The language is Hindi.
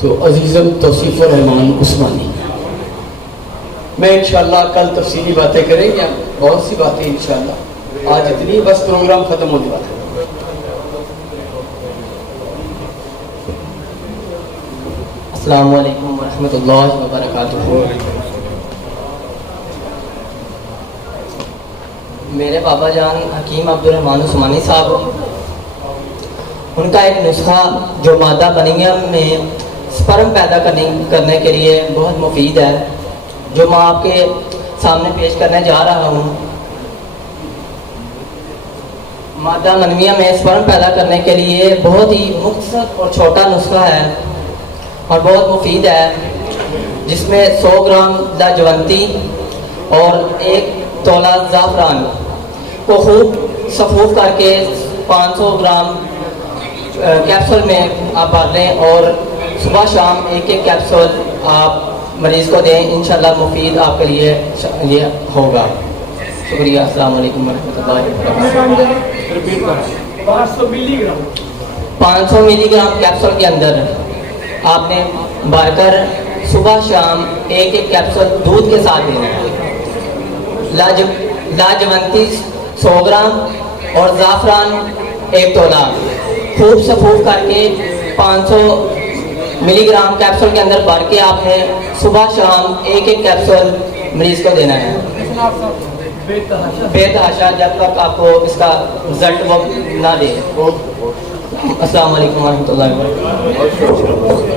तो अजीज़म तौसीफ़ुर रहमान उस्मानी। मैं इंशाअल्लाह कल तफसीली बातें करेंगे, बहुत सी बातें इंशाअल्लाह। आज इतनी बस प्रोग्राम ख़त्म होने वाला है। अस्सलामु अलैकुम वरहमतुल्लाहि वबरकातुहू। मेरे बाबा जान हकीम अब्दुर्रहमान उस्मानी साहब, उनका एक नुस्खा जो मादा बनिया में स्पर्म पैदा करने के लिए बहुत मुफीद है, जो मैं आपके सामने पेश करने जा रहा हूँ। मादा मनविया में स्पर्म पैदा करने के लिए बहुत ही मुख्तसर और छोटा नुस्खा है और बहुत मुफीद है, जिसमें 100 ग्राम लाजवंती और 1 तोला ज़ाफ़रान को खूब सफूफ करके 500 ग्राम कैप्सूल में आप भर लें और सुबह शाम एक कैप्सूल आप मरीज़ को दें। इंशाल्लाह मुफीद आपके लिए ये होगा। शुक्रिया। अस्सलाम वालेकुम वरहमतुल्लाहि वबरकातुहू। 500 मिलीग्राम कैप्सूल के अंदर आपने भरकर सुबह शाम एक कैप्सूल दूध के साथ देना है। लाजवंती 100 ग्राम और ज़ाफ़रान 1 तोला खूब सफूफ करके 500 मिलीग्राम कैप्सूल के अंदर भर के आपने सुबह शाम एक कैप्सूल मरीज को देना है बेतहाशा, जब तक आपको इसका रिजल्ट वो ना दे। अस्सलाम वालेकुम वरहमतुल्लाहि वबरकातुहू।